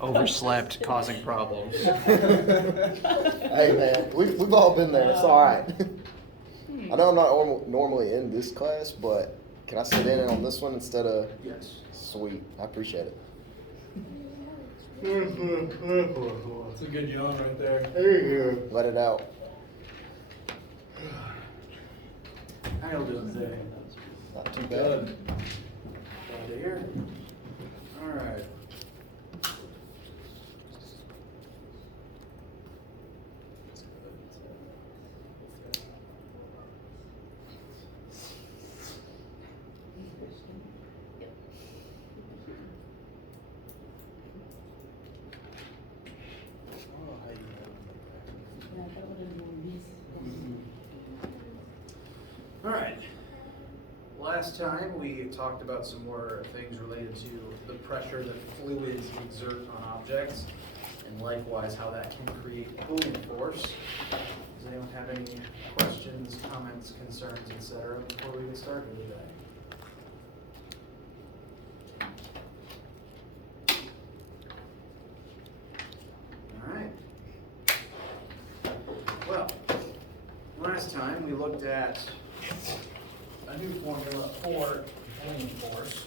Overslept, causing problems. Hey man, we've all been there. It's all right. I know I'm not normally in this class, but can I sit in on this one instead of? Yes. Sweet, I appreciate it. That's a good yawn right there. There you go. Let it out. How y'all doing today? Not too bad. Good. Glad to hear. All right. All right. Last time we talked about some more things related to the pressure that fluids exert on objects, and likewise how that can create buoyant force. Does anyone have any questions, comments, concerns, etc. before we get started today? All right. Well, last time we looked at a new formula for buoyant force.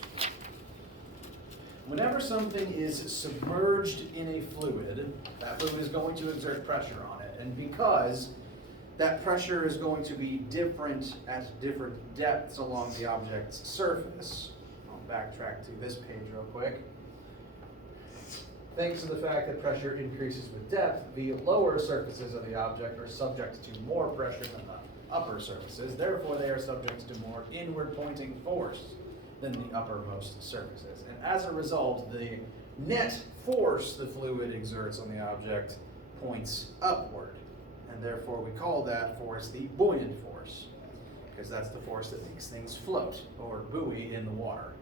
Whenever something is submerged in a fluid, that fluid is going to exert pressure on it. And because that pressure is going to be different at different depths along the object's surface, I'll backtrack to this page real quick. Thanks to the fact that pressure increases with depth, the lower surfaces of the object are subject to more pressure than the upper surfaces. Therefore, they are subject to more inward pointing force than the uppermost surfaces. And as a result, the net force the fluid exerts on the object points upward. And therefore, we call that force the buoyant force, because that's the force that makes things float or buoy in the water.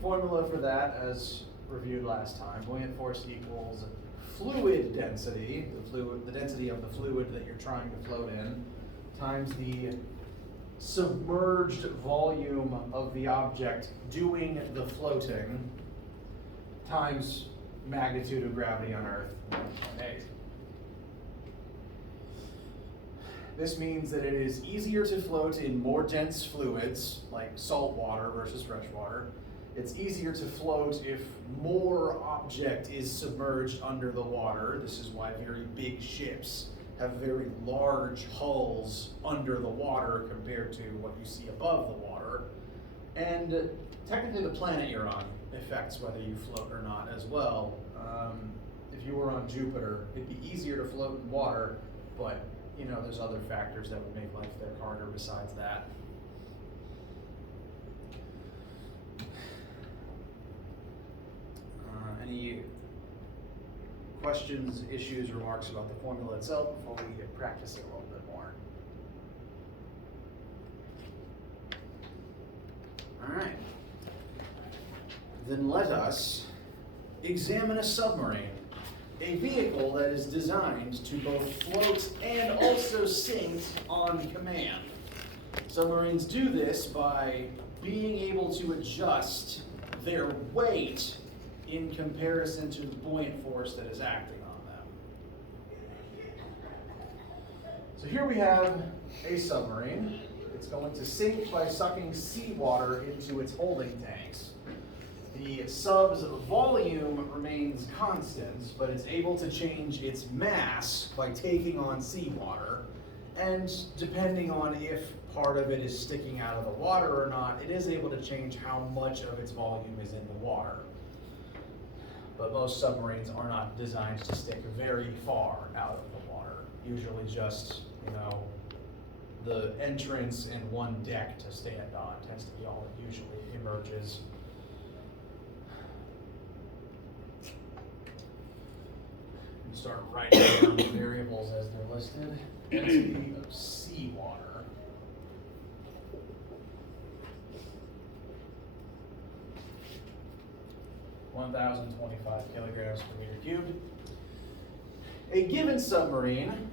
Formula for that, as reviewed last time, buoyant force equals fluid density, the density of the fluid that you're trying to float in, times the submerged volume of the object doing the floating, times magnitude of gravity on Earth, 1.8. This means that it is easier to float in more dense fluids, like salt water versus fresh water. It's easier to float if more object is submerged under the water. This is why very big ships have very large hulls under the water compared to what you see above the water. And technically the planet you're on affects whether you float or not as well. If you were on Jupiter, it'd be easier to float in water, but you know, there's other factors that would make life there harder besides that. Any questions, issues, remarks about the formula itself before we practice it a little bit more? All right. Then let us examine a submarine, a vehicle that is designed to both float and also sink on command. Submarines do this by being able to adjust their weight in comparison to the buoyant force that is acting on them. So here we have a submarine. It's going to sink by sucking seawater into its holding tanks. The sub's volume remains constant, but it's able to change its mass by taking on seawater. And depending on if part of it is sticking out of the water or not, it is able to change how much of its volume is in the water. But most submarines are not designed to stick very far out of the water. Usually just, the entrance and one deck to stand on tends to be all it usually emerges. You start writing down the variables as they're listed. Density of seawater. (1,025 kilograms per meter cubed). A given submarine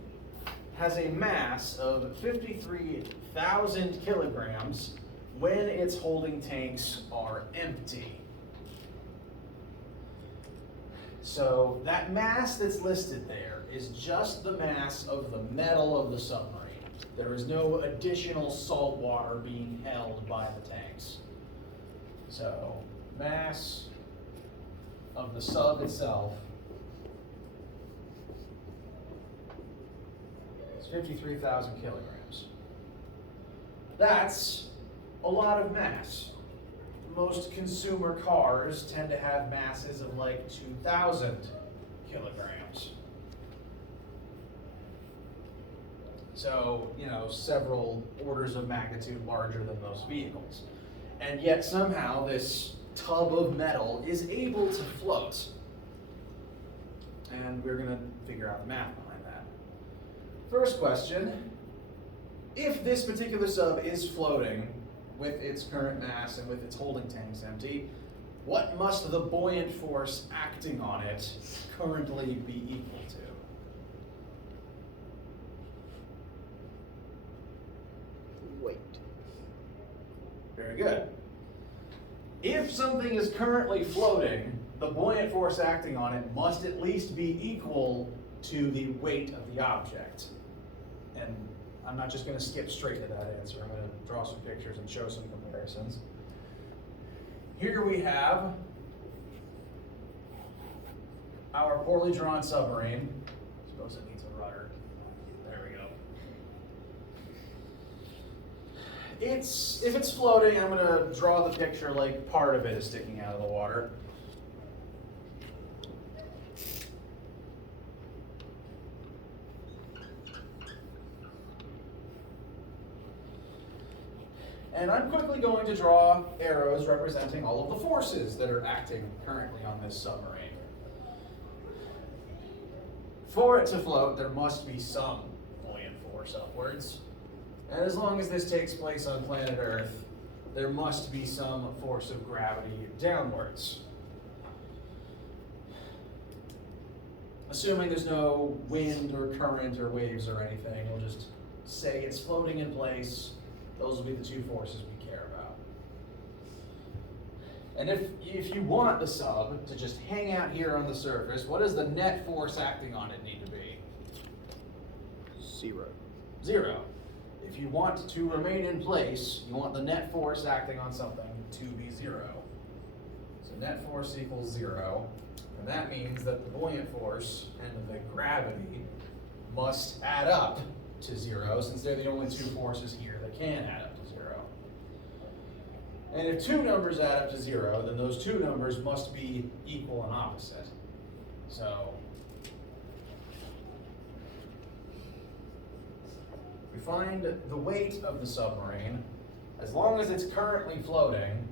has a mass of 53,000 kilograms when its holding tanks are empty. So that mass that's listed there is just the mass of the metal of the submarine. There is no additional salt water being held by the tanks. So mass of the sub itself is 53,000 kilograms. That's a lot of mass. Most consumer cars tend to have masses of like 2,000 kilograms. So, you know, several orders of magnitude larger than most vehicles. And yet somehow this tub of metal is able to float. And we're going to figure out the math behind that. First question, if this particular sub is floating with its current mass and with its holding tanks empty, what must the buoyant force acting on it currently be equal to? Wait. Very good. If something is currently floating, the buoyant force acting on it must at least be equal to the weight of the object. And I'm not just going to skip straight to that answer. I'm going to draw some pictures and show some comparisons. Here we have our poorly drawn submarine. I suppose it needs a rudder. There we go. If it's floating, I'm going to draw the picture like part of it is sticking out of the water. And I'm quickly going to draw arrows representing all of the forces that are acting currently on this submarine. For it to float, there must be some buoyant force upwards. And as long as this takes place on planet Earth, there must be some force of gravity downwards. Assuming there's no wind or current or waves or anything, we'll just say it's floating in place. Those will be the two forces we care about. And if you want the sub to just hang out here on the surface, what does the net force acting on it need to be? 0. 0. If you want to remain in place, you want the net force acting on something to be 0. So net force equals 0. And that means that the buoyant force and the gravity must add up to 0, since they're the only two forces here that can add up to 0. And if two numbers add up to 0, then those two numbers must be equal and opposite. So we find the weight of the submarine. As long as it's currently floating,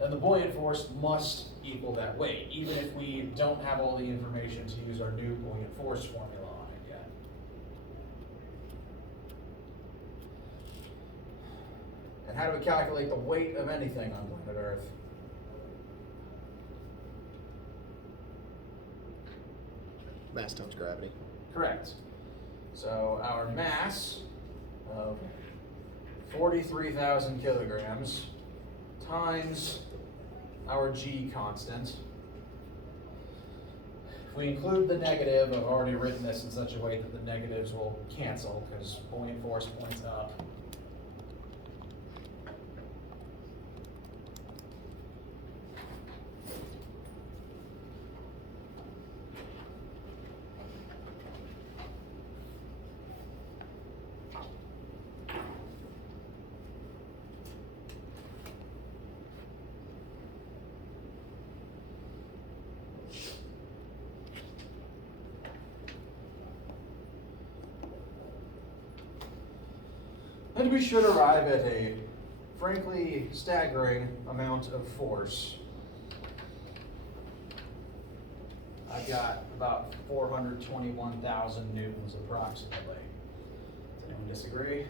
then the buoyant force must equal that weight, even if we don't have all the information to use our new buoyant force formula on it yet. And how do we calculate the weight of anything on planet Earth? Mass times gravity. Correct. So our mass of 43,000 kilograms times our G constant. If we include the negative, I've already written this in such a way that the negatives will cancel because buoyant force points up. And we should arrive at a frankly staggering amount of force. I've got about 421,000 newtons approximately. Does anyone disagree?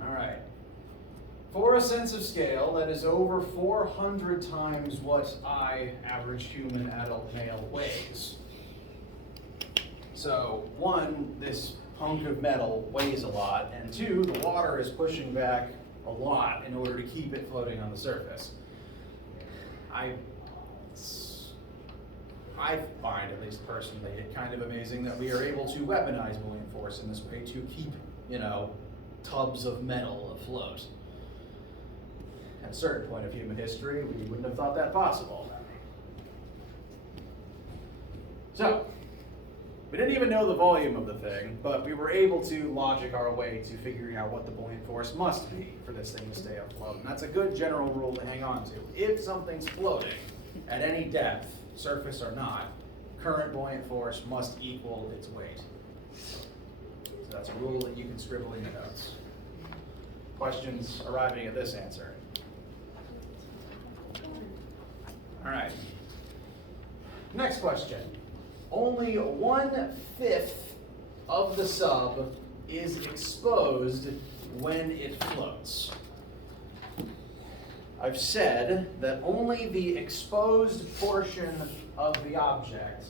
All right. For a sense of scale, that is over 400 times what I, average human adult male, weighs. So, one, this hunk of metal weighs a lot, and two, the water is pushing back a lot in order to keep it floating on the surface. I I find, at least personally, it kind of amazing that we are able to weaponize buoyant force in this way to keep, tubs of metal afloat. At a certain point of human history, we wouldn't have thought that possible. So, we didn't even know the volume of the thing, but we were able to logic our way to figuring out what the buoyant force must be for this thing to stay afloat. And that's a good general rule to hang on to. If something's floating at any depth, surface or not, current buoyant force must equal its weight. So that's a rule that you can scribble in your notes. Questions arriving at this answer? All right. Next question. Only 1/5 of the sub is exposed when it floats. I've said that only the exposed portion of the object,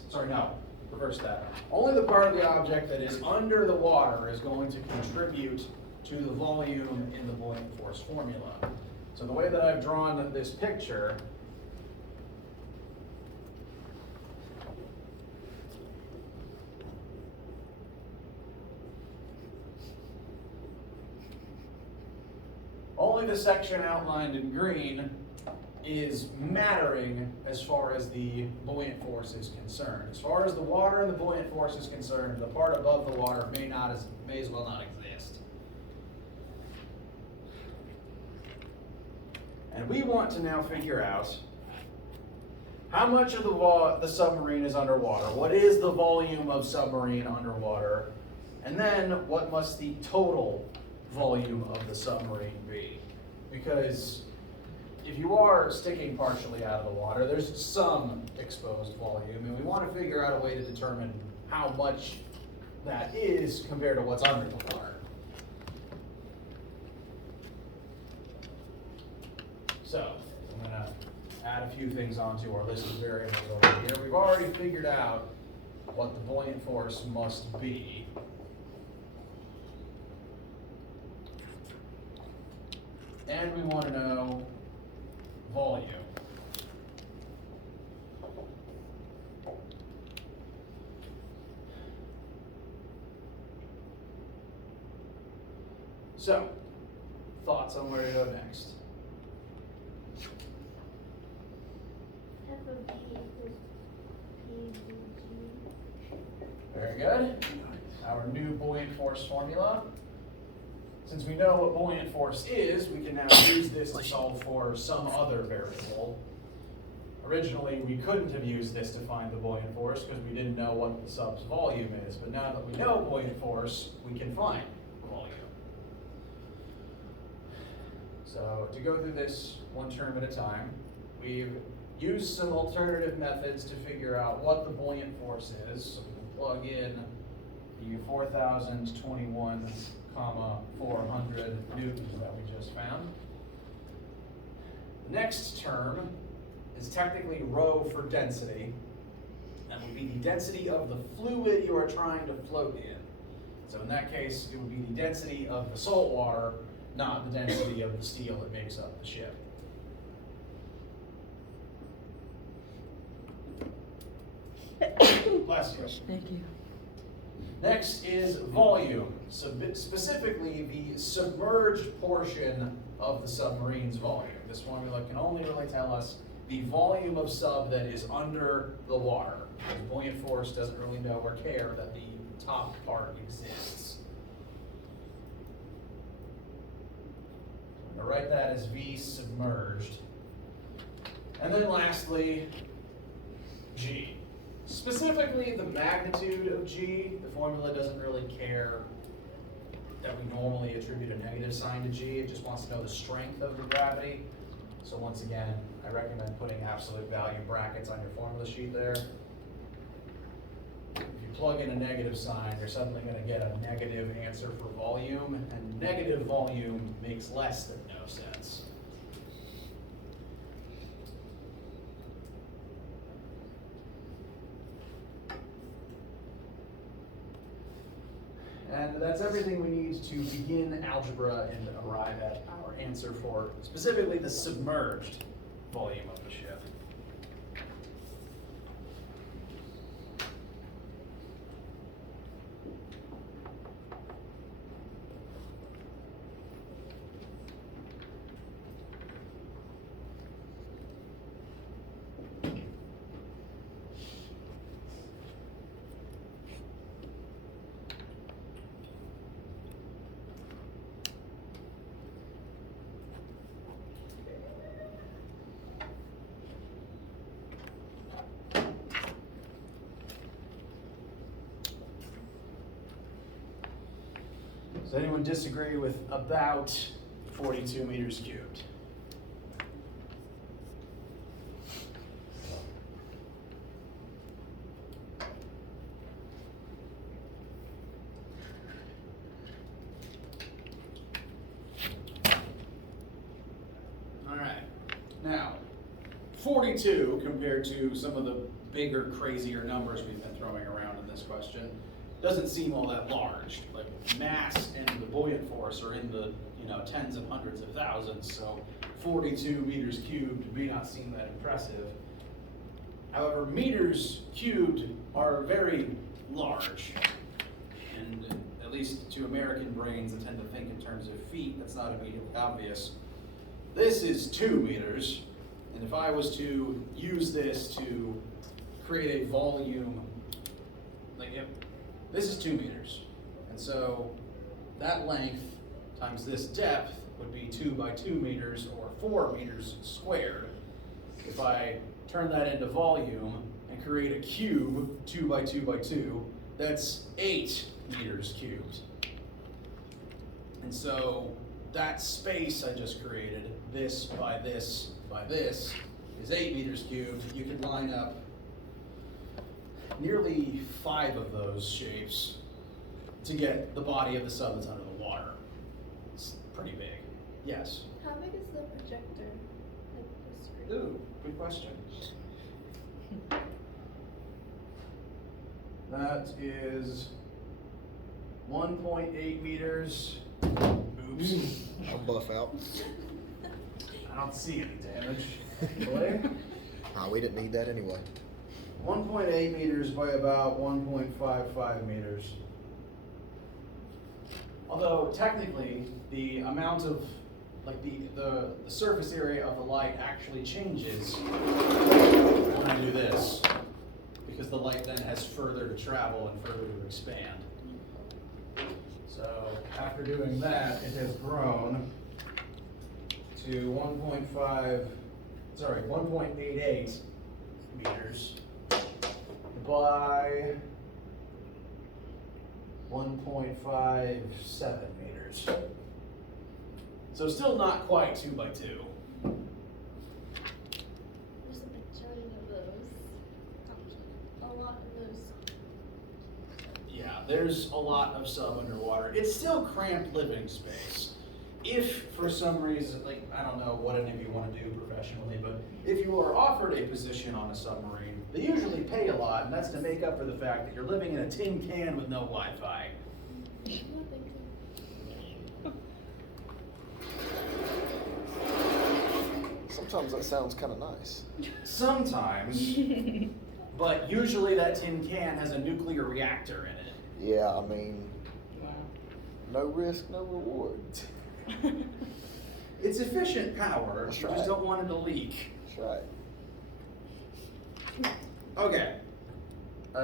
reverse that. Only the part of the object that is under the water is going to contribute to the volume in the buoyant force formula. So the way that I've drawn this picture, only the section outlined in green is mattering as far as the buoyant force is concerned. As far as the water and the buoyant force is concerned, the part above the water may as well not exist. And we want to now figure out how much of the submarine is underwater. What is the volume of submarine underwater? And then what must the total volume of the submarine be? Because if you are sticking partially out of the water, there's some exposed volume, and we want to figure out a way to determine how much that is compared to what's under the water. So, I'm going to add a few things onto our list of variables over here. We've already figured out what the buoyant force must be. And we want to know volume. So, thoughts on where to go next? Very good. Our new buoyant force formula. Since we know what buoyant force is, we can now use this to solve for some other variable. Originally, we couldn't have used this to find the buoyant force because we didn't know what the sub's volume is. But now that we know buoyant force, we can find volume. So to go through this one term at a time, we've used some alternative methods to figure out what the buoyant force is. So we can plug in the 4,021, 400 newtons that we just found. The next term is technically rho for density. That would be the density of the fluid you are trying to float in. So in that case, it would be the density of the salt water, not the density of the steel that makes up the ship. Bless you. Thank you. Next is volume, specifically the submerged portion of the submarine's volume. This formula can only really tell us the volume of sub that is under the water. Because buoyant force doesn't really know or care that the top part exists. I'm going to write that as V submerged. And then lastly, G. Specifically, the magnitude of G, the formula doesn't really care that we normally attribute a negative sign to G. It just wants to know the strength of the gravity. So once again, I recommend putting absolute value brackets on your formula sheet there. If you plug in a negative sign, you're suddenly going to get a negative answer for volume, and negative volume makes less than no sense. And that's everything we need to begin algebra and arrive at our answer for specifically the submerged volume of the ship. Does anyone disagree with about 42 meters cubed? All right. Now, 42 compared to some of the bigger, crazier numbers we've been throwing around in this question doesn't seem all that large. Like mass and the buoyant force are in the tens of hundreds of thousands, so 42 meters cubed may not seem that impressive. However, meters cubed are very large, and at least to American brains that tend to think in terms of feet, that's not immediately obvious. This is 2 meters, and if I was to use this to create a volume, this is 2 meters. And so that length times this depth would be 2 by 2 meters, or 4 meters squared. If I turn that into volume and create a cube, 2 by 2 by 2, that's 8 meters cubed. And so that space I just created, this by this by this, is 8 meters cubed. You could line up nearly 5 of those shapes to get the body of the sub that's under the water. It's pretty big. Yes? How big is the projector? Like the screen? Ooh, good question. That is 1.8 meters. Oops. I'll buff out. I don't see any damage. Really? We didn't need that anyway. 1.8 meters by about 1.55 meters. Although technically the amount of the surface area of the light actually changes when I do this, because the light then has further to travel and further to expand. So after doing that, it has grown to 1.88 meters by 1.57 meters. So still not quite 2 by 2. There's a bajillion of those. A lot of those. Yeah, there's a lot of sub underwater. It's still cramped living space. If for some reason, I don't know what any of you want to do professionally, but if you are offered a position on a submarine, they usually pay a lot, and that's to make up for the fact that you're living in a tin can with no Wi-Fi. Sometimes that sounds kind of nice. Sometimes, but usually that tin can has a nuclear reactor in it. Yeah, I mean, no risk, no reward. It's efficient power, That's you right. just don't want it to leak. That's right. Okay,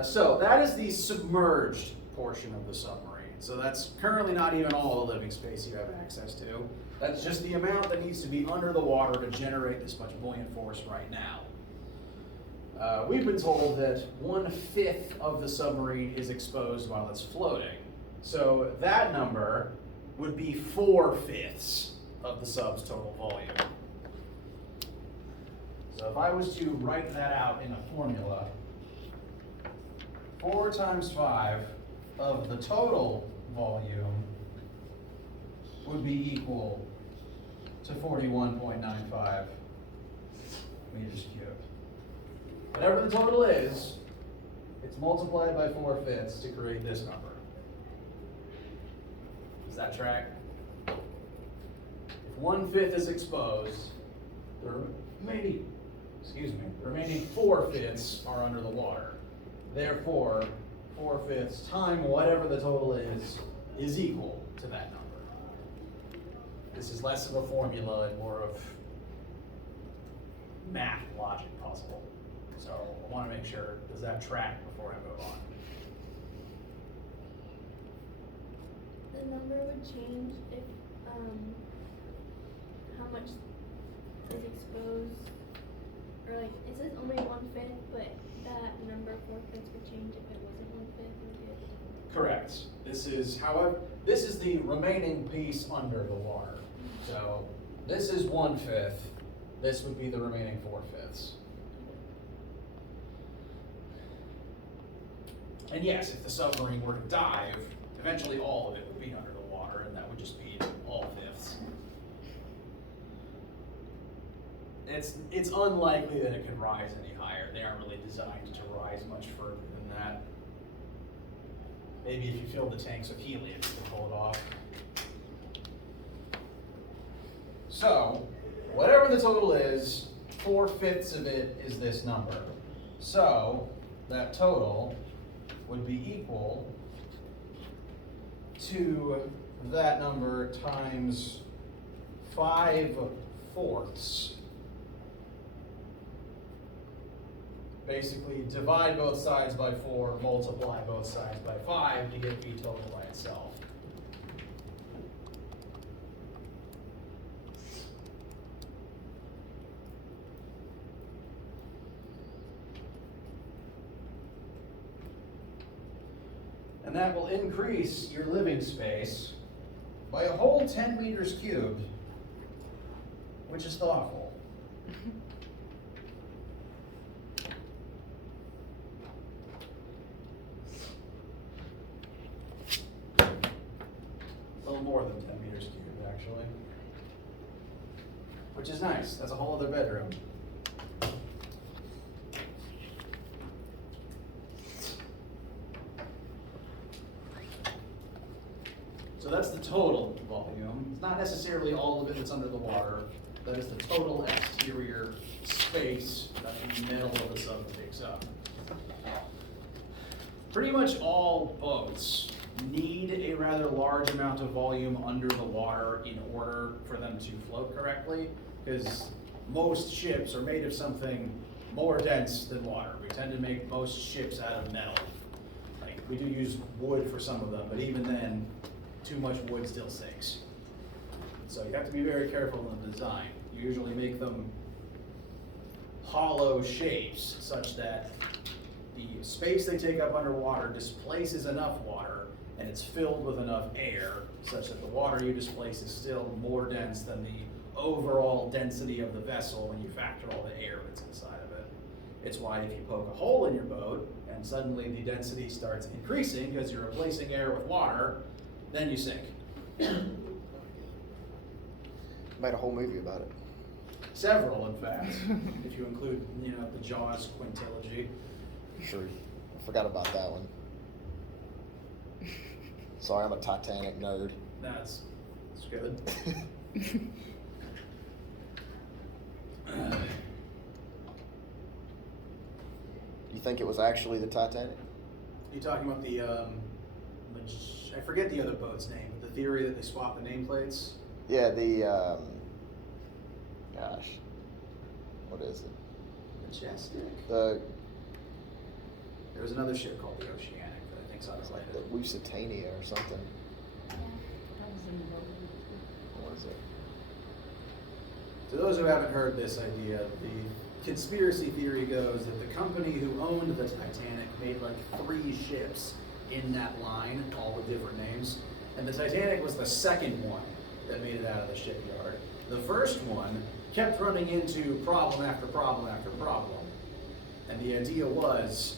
so that is the submerged portion of the submarine. So that's currently not even all the living space you have access to. That's just the amount that needs to be under the water to generate this much buoyant force right now. We've been told that 1/5 of the submarine is exposed while it's floating. So that number would be 4/5 of the sub's total volume. So if I was to write that out in a formula, 4 times 5 of the total volume would be equal to 41.95 meters cubed. Whatever the total is, it's multiplied by 4/5 to create this number. Does that track? If 1/5 is exposed, the remaining 4/5 are under the water. Therefore, 4/5 times whatever the total is equal to that number. This is less of a formula and more of math logic puzzle. So I want to make sure, does that track before I move on? The number would change if how much is exposed, or it says only 1/5, but that number 4/5 would change if it wasn't 1/5 or 5. Correct. This is, however, this is the remaining piece under the water. So this is 1/5. This would be the remaining 4/5. And yes, if the submarine were to dive, eventually all of it would be under the water, and that would just be all fifths. It's unlikely that it could rise any higher. They aren't really designed to rise much further than that. Maybe if you fill the tanks with helium, you can pull it off. So, whatever the total is, 4/5 of it is this number. So, that total would be equal to that number times 5/4. Basically, divide both sides by 4, multiply both sides by 5 to get V total by itself. And that will increase your living space by a whole 10 meters cubed, which is thoughtful. A little more than 10 meters cubed, actually. Which is nice. That's a whole other bedroom. So that's the total volume. It's not necessarily all of it that's under the water. That is the total exterior space that the middle of the sub takes up. Pretty much all boats need a rather large amount of volume under the water in order for them to float correctly, because most ships are made of something more dense than water. We tend to make most ships out of metal. Like, we do use wood for some of them, but even then, too much wood still sinks. So you have to be very careful in the design. You usually make them hollow shapes such that the space they take up underwater displaces enough water and it's filled with enough air such that the water you displace is still more dense than the overall density of the vessel when you factor all the air that's inside of it. It's why if you poke a hole in your boat and suddenly the density starts increasing because you're replacing air with water, then you sink. Made a whole movie about it. Several, in fact, if you include, the Jaws quintilogy. True. I forgot about that one. Sorry, I'm a Titanic nerd. That's good. You think it was actually the Titanic? You talking about the, I forget the other boat's name, but the theory that they swap the nameplates? Yeah, the, gosh, what is it? Majestic? The There was another ship called the Oceanic that I think's unrelated. Lusitania or something. What is it? To those who haven't heard this idea, the conspiracy theory goes that the company who owned the Titanic made like 3 ships in that line, all with different names. And the Titanic was the second one that made it out of the shipyard. The first one kept running into problem after problem after problem. And the idea was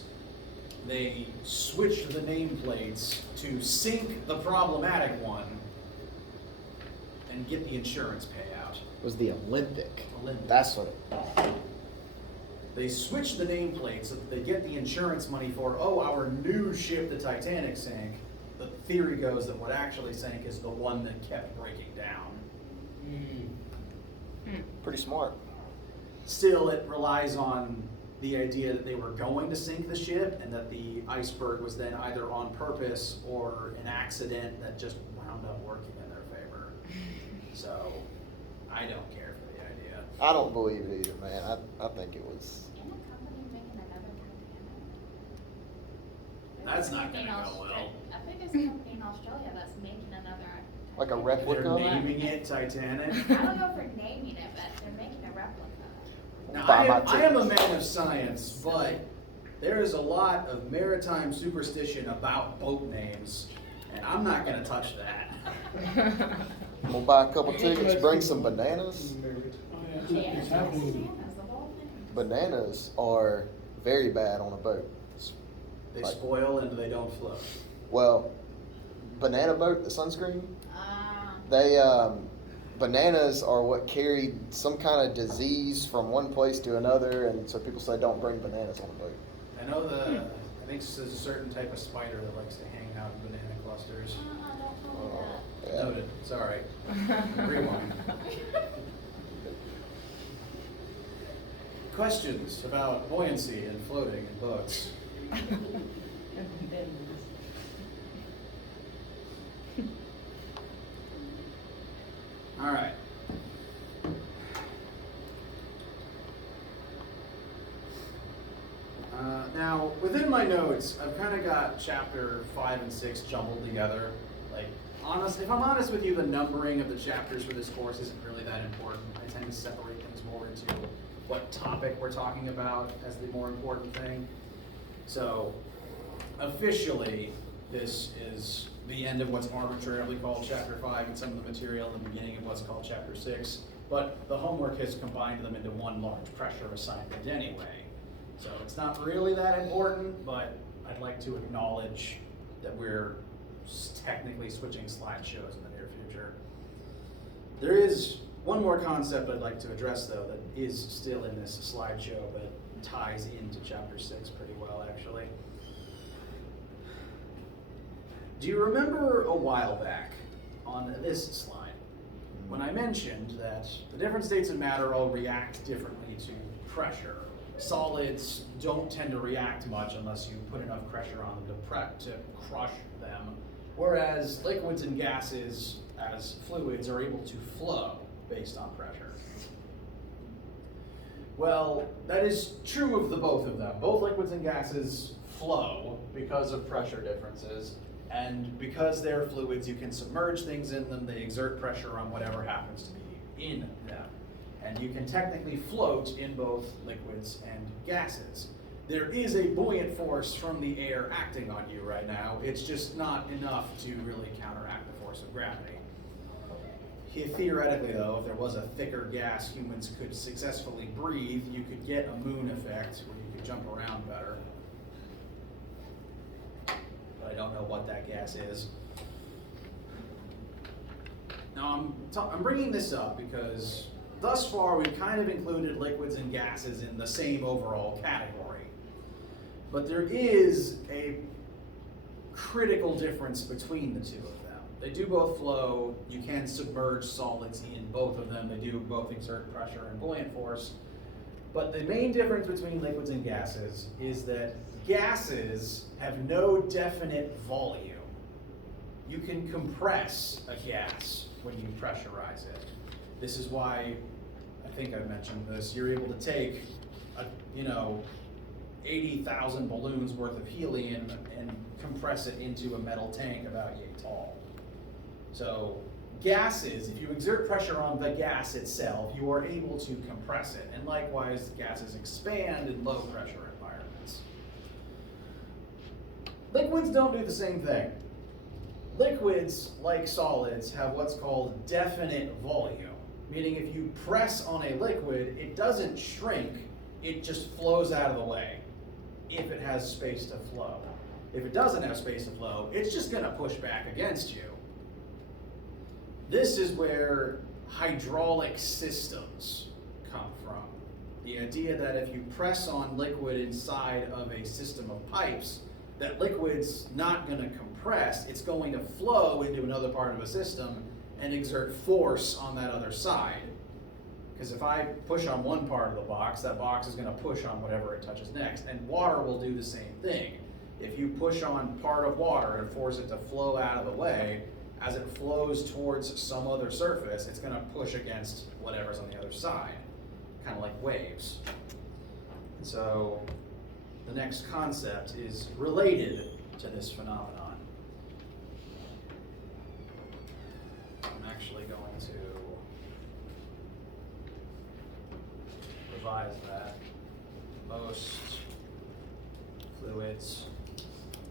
they switched the nameplates to sink the problematic one and get the insurance payout. It was the Olympic. Olympic. That's what it. They switched the nameplate so that they get the insurance money for, our new ship, the Titanic, sank. The theory goes that what actually sank is the one that kept breaking down. Pretty smart. Still, it relies on the idea that they were going to sink the ship and that the iceberg was then either on purpose or an accident that just wound up working in their favor. So, I don't care for the idea. I don't believe it either, man. I think it was. Isn't a company making another Titanic? That's not gonna go well. I think there's a company in Australia that's making another. Like a They're replica? naming it Titanic. I don't know if they're naming it, but they're making a replica. Now, Buy my I am a tickets. man of science, but there is a lot of maritime superstition about boat names, And I'm not gonna touch that. I'm gonna buy a couple tickets, bring some bananas. Oh, yeah, Yeah, it's happening. bananas, the whole thing. Bananas are very bad on a boat. They Like- spoil and they don't float. Well, banana boat, the sunscreen, Ah. they, bananas are what carry some kind of disease from one place to another, and so people say don't bring bananas on a boat. I know I think there's a certain type of spider that likes to hang out in banana clusters. Don't tell me that. Yeah. Noted, sorry. Rewind. Questions about buoyancy and floating in boats? All right. Now, within my notes, I've kind of got chapter 5 and 6 jumbled together. Like, if I'm honest with you, the numbering of the chapters for this course isn't really that important. I tend to separate things more into what topic we're talking about as the more important thing. So, officially, this is the end of what's arbitrarily called chapter 5 and some of the material in the beginning of what's called chapter 6. But the homework has combined them into one large pressure assignment anyway. So it's not really that important, but I'd like to acknowledge that we're technically switching slideshows in the near future. There is one more concept I'd like to address, though, that is still in this slideshow, but ties into chapter 6 pretty well, actually. Do you remember a while back on this slide when I mentioned that the different states of matter all react differently to pressure? Solids don't tend to react much unless you put enough pressure on them to crush them, whereas liquids and gases as fluids are able to flow based on pressure. Well, that is true of the both of them. Both liquids and gases flow because of pressure differences, and because they're fluids, you can submerge things in them, they exert pressure on whatever happens to be in them. And you can technically float in both liquids and gases. There is a buoyant force from the air acting on you right now. It's just not enough to really counteract the force of gravity. Theoretically, though, if there was a thicker gas humans could successfully breathe, you could get a moon effect where you could jump around better. But I don't know what that gas is. Now, I'm bringing this up because thus far, we've kind of included liquids and gases in the same overall category. But there is a critical difference between the two of them. They do both flow. You can submerge solids in both of them. They do both exert pressure and buoyant force. But the main difference between liquids and gases is that gases have no definite volume. You can compress a gas when you pressurize it. This is why, I think I've mentioned this, you're able to take 80,000 balloons worth of helium and compress it into a metal tank about yay tall. So gases, if you exert pressure on the gas itself, you are able to compress it. And likewise, gases expand in low pressure environments. Liquids don't do the same thing. Liquids, like solids, have what's called definite volume. Meaning if you press on a liquid, it doesn't shrink, it just flows out of the way if it has space to flow. If it doesn't have space to flow, it's just gonna push back against you. This is where hydraulic systems come from. The idea that if you press on liquid inside of a system of pipes, that liquid's not gonna compress, it's going to flow into another part of a system and exert force on that other side. Because if I push on one part of the box, that box is going to push on whatever it touches next. And water will do the same thing. If you push on part of water and force it to flow out of the way, as it flows towards some other surface, it's going to push against whatever's on the other side, kind of like waves. And so the next concept is related to this phenomenon. I'm actually going to revise that. Most fluids,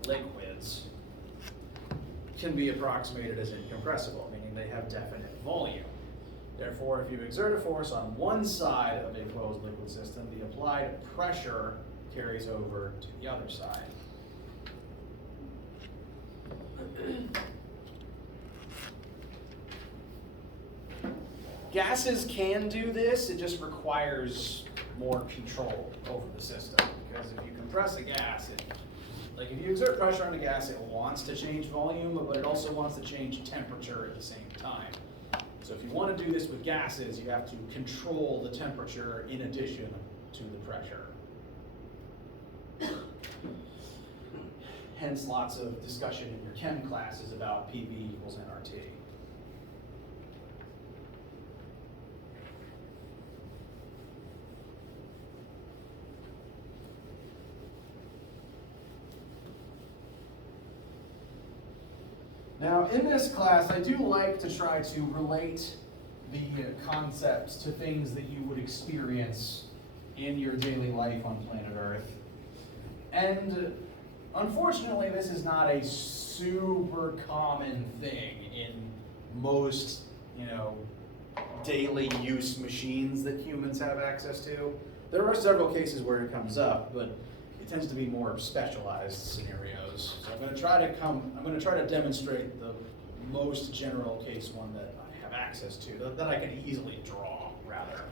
liquids, can be approximated as incompressible, meaning they have definite volume. Therefore, if you exert a force on one side of a closed liquid system, the applied pressure carries over to the other side. Gases can do this, it just requires more control over the system. Because if you compress a gas, like if you exert pressure on a gas, it wants to change volume, but it also wants to change temperature at the same time. So if you want to do this with gases, you have to control the temperature in addition to the pressure. Hence lots of discussion in your chem classes about PV equals nRT. Now, in this class, I do like to try to relate the concepts to things that you would experience in your daily life on planet Earth. And unfortunately, this is not a super common thing in most, daily use machines that humans have access to. There are several cases where it comes up, but it tends to be more specialized scenarios. So I'm going to try to demonstrate the most general case one that I have access to, that I can easily draw, rather.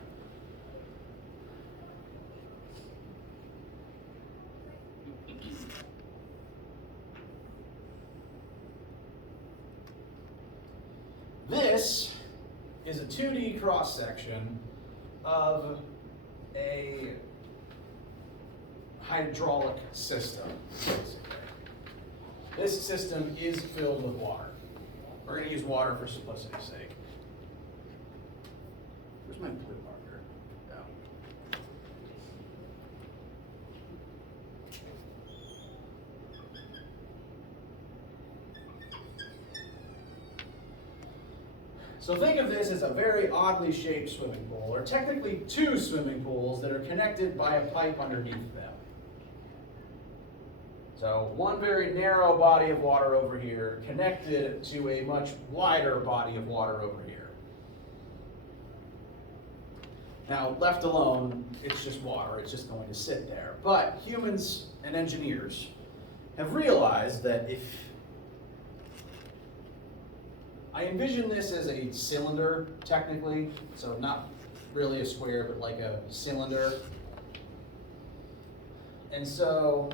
This is a 2D cross-section of a hydraulic system, basically. This system is filled with water. We're going to use water for simplicity's sake. Where's my blue marker? Oh. So think of this as a very oddly shaped swimming pool, or technically two swimming pools that are connected by a pipe underneath them. So one very narrow body of water over here connected to a much wider body of water over here. Now, left alone, it's just water, it's just going to sit there. But humans and engineers have realized that if I envision this as a cylinder, technically, so not really a square, but like a cylinder. And so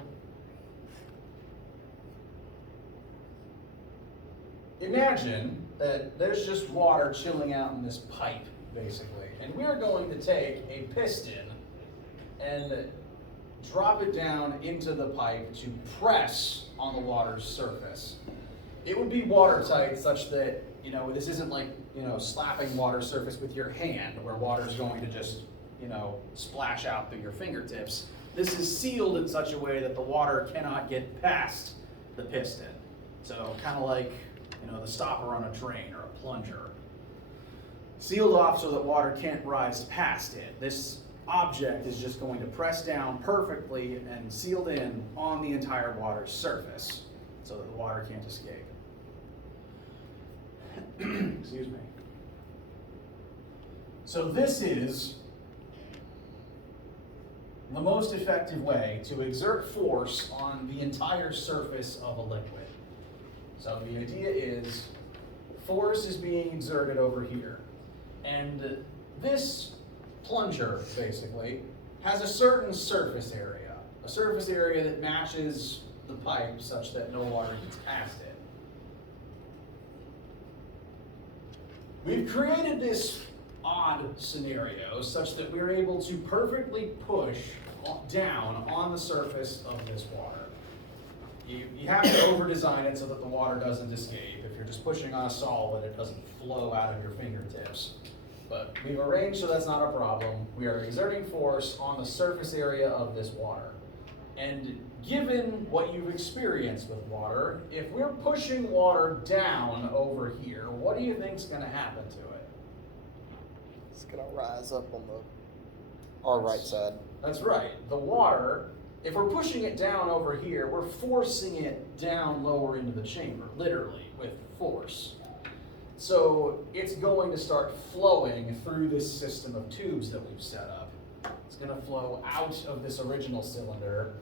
imagine that there's just water chilling out in this pipe, basically. And we're going to take a piston and drop it down into the pipe to press on the water's surface. It would be watertight such that, this isn't like, slapping water surface with your hand where water's going to just, splash out through your fingertips. This is sealed in such a way that the water cannot get past the piston. So kind of like, the stopper on a train or a plunger. Sealed off so that water can't rise past it. This object is just going to press down perfectly and sealed in on the entire water's surface so that the water can't escape. Excuse me. So this is the most effective way to exert force on the entire surface of a liquid. So the idea is force is being exerted over here. And this plunger, basically, has a certain surface area. A surface area that matches the pipe such that no water gets past it. We've created this odd scenario such that we're able to perfectly push down on the surface of this water. You have to over-design it so that the water doesn't escape. If you're just pushing on a solid, it doesn't flow out of your fingertips. But we've arranged so that's not a problem. We are exerting force on the surface area of this water. And given what you've experienced with water, if we're pushing water down over here, what do you think is going to happen to it? It's going to rise up on our right side. That's right. The water if we're pushing it down over here, we're forcing it down lower into the chamber, literally, with force. So it's going to start flowing through this system of tubes that we've set up. It's going to flow out of this original cylinder,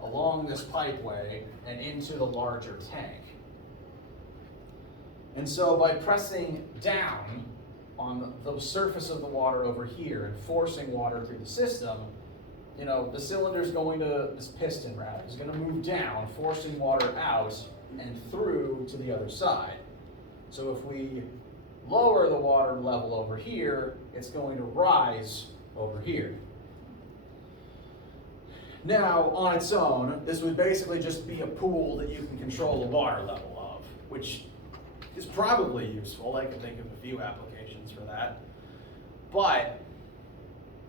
along this pipeway, and into the larger tank. And so by pressing down on the surface of the water over here and forcing water through the system, you know, the cylinder's going to, this piston rather, is going to move down, forcing water out and through to the other side. So if we lower the water level over here, it's going to rise over here. Now, on its own, this would basically just be a pool that you can control the water level of, which is probably useful. I can think of a few applications for that. But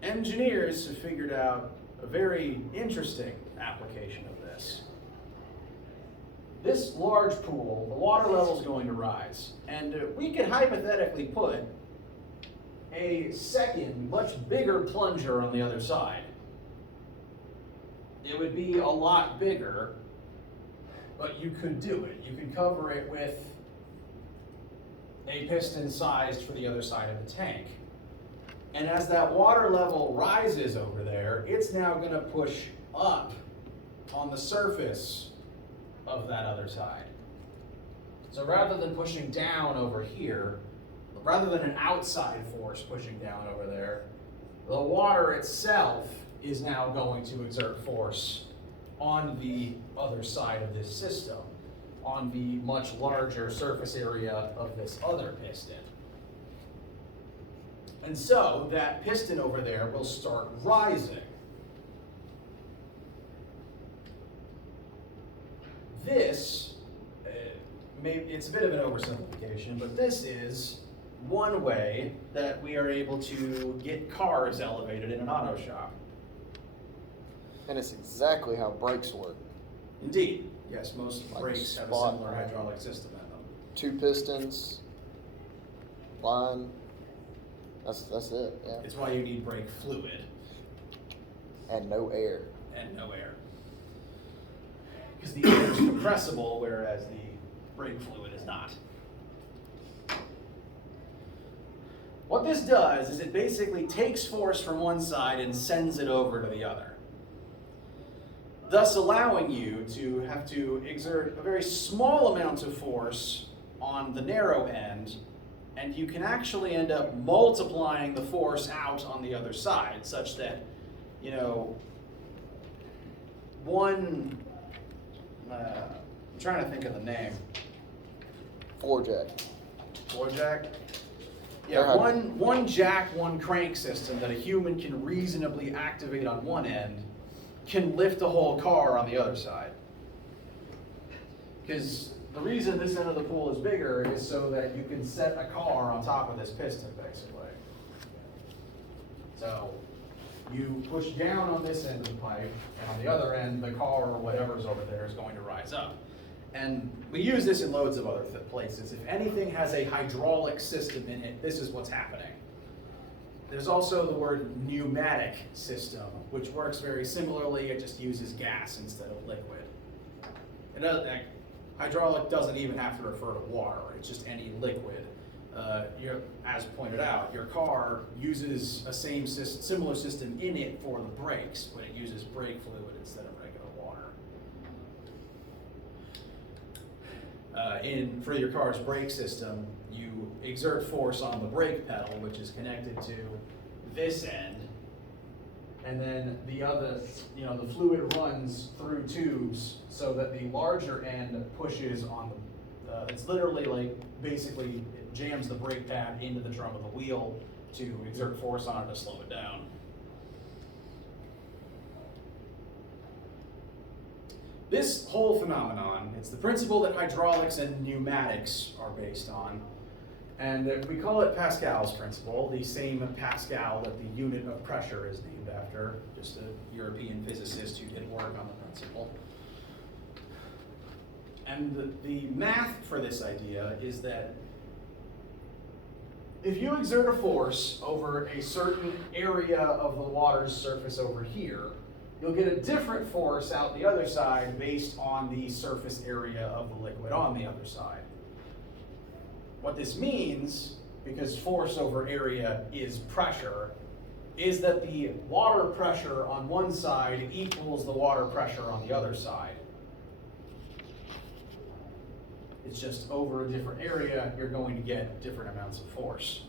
engineers have figured out a very interesting application of this. This large pool, the water level is going to rise, and we could hypothetically put a second, much bigger plunger on the other side. It would be a lot bigger, but you could do it. You could cover it with a piston sized for the other side of the tank. And as that water level rises over there, it's now going to push up on the surface of that other side. So rather than pushing down over here, rather than an outside force pushing down over there, the water itself is now going to exert force on the other side of this system, on the much larger surface area of this other piston. And so that piston over there will start rising. This, it's a bit of an oversimplification, but this is one way that we are able to get cars elevated in an auto shop. And it's exactly how brakes work. Indeed. Yes, most Like brakes have a spot, similar right? hydraulic system in them. 2 pistons, line. That's it. Yeah. It's why you need brake fluid And no air. and no air. Because the air is compressible, whereas the brake fluid is not. What this does is it basically takes force from one side and sends it over to the other, thus allowing you to have to exert a very small amount of force on the narrow end, and you can actually end up multiplying the force out on the other side, such that, you know, I'm trying to think of the name. 4-jack. 4-jack? They're Yeah, hard. one jack, one crank system that a human can reasonably activate on one end can lift a whole car on the other side. Because the reason this end of the pool is bigger is so that you can set a car on top of this piston, basically. So you push down on this end of the pipe, and on the other end, the car or whatever's over there is going to rise up. And we use this in loads of other places. If anything has a hydraulic system in it, this is what's happening. There's also the word pneumatic system, which works very similarly. It just uses gas instead of liquid. Hydraulic doesn't even have to refer to water. It's just any liquid. As pointed out, your car uses a similar system in it for the brakes, but it uses brake fluid instead of regular water. For your car's brake system, you exert force on the brake pedal, which is connected to this end, and then the other, the fluid runs through tubes so that the larger end pushes on the, it's literally like, basically it jams the brake pad into the drum of the wheel to exert force on it to slow it down. This whole phenomenon, it's the principle that hydraulics and pneumatics are based on, and we call it Pascal's principle, the same Pascal that the unit of pressure is named after, just a European physicist who did work on the principle. And the math for this idea is that if you exert a force over a certain area of the water's surface over here, you'll get a different force out the other side based on the surface area of the liquid on the other side. What this means, because force over area is pressure, is that the water pressure on one side equals the water pressure on the other side. It's just over a different area, you're going to get different amounts of force.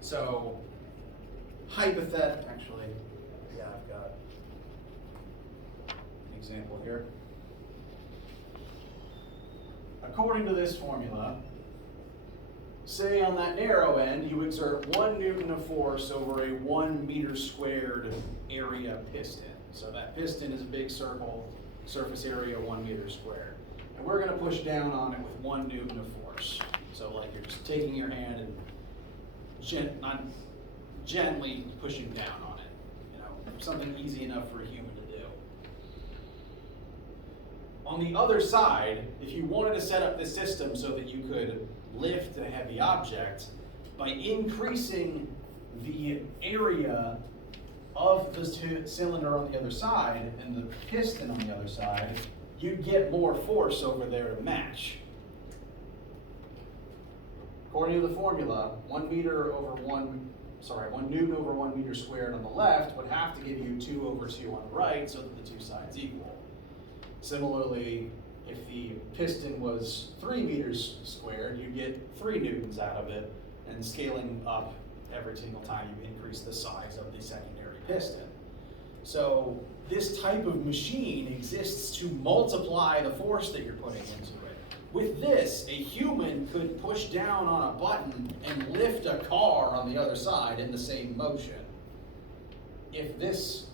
So, actually, yeah, I've got an example here. According to this formula, say on that narrow end, you exert 1 Newton of force over a 1 meter squared area piston. So that piston is a big circle, surface area 1 meter squared. And we're going to push down on it with 1 Newton of force. So like you're just taking your hand and gently pushing down on it. You know, something easy enough for a human to do. On the other side, if you wanted to set up this system so that you could lift a heavy object, by increasing the area of the cylinder on the other side and the piston on the other side, you'd get more force over there to match. According to the formula, 1 Newton over 1 meter squared on the left would have to give you 2 over 2 on the right so that the two sides equal. Similarly, if the piston was 3 meters squared, you'd get 3 newtons out of it, and scaling up every single time you increase the size of the secondary piston. So this type of machine exists to multiply the force that you're putting into it. With this, a human could push down on a button and lift a car on the other side in the same motion. If this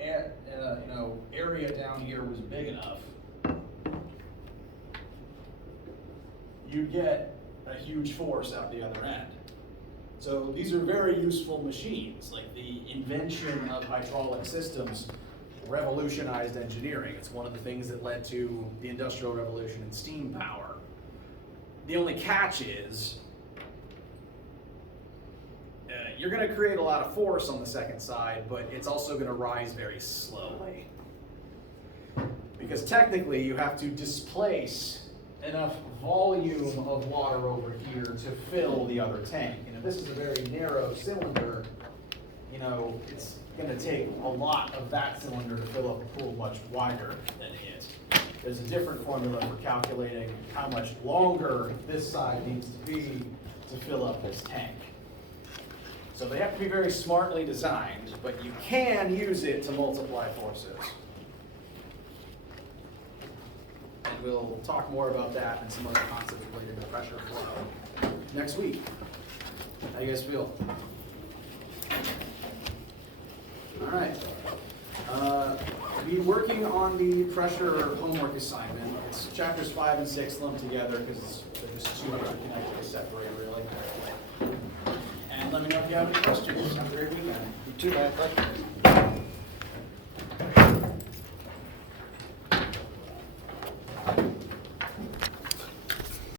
area down here was big enough, you'd get a huge force out the other end. So these are very useful machines. Like the invention of hydraulic systems revolutionized engineering. It's one of the things that led to the Industrial Revolution and steam power. The only catch is you're going to create a lot of force on the second side, but it's also going to rise very slowly. Because technically you have to displace enough volume of water over here to fill the other tank. And if this is a very narrow cylinder, you know, it's going to take a lot of that cylinder to fill up a pool much wider than it. There's a different formula for calculating how much longer this side needs to be to fill up this tank. So they have to be very smartly designed, but you can use it to multiply forces. And we'll talk more about that and some other concepts related to pressure flow next week. How do you guys feel? All right. Be working on the pressure homework assignment. It's chapters 5 and 6 lumped together because they're just too interconnected to separate, really. And let me know if you have any questions. Have a great weekend. You too, man. Thank you.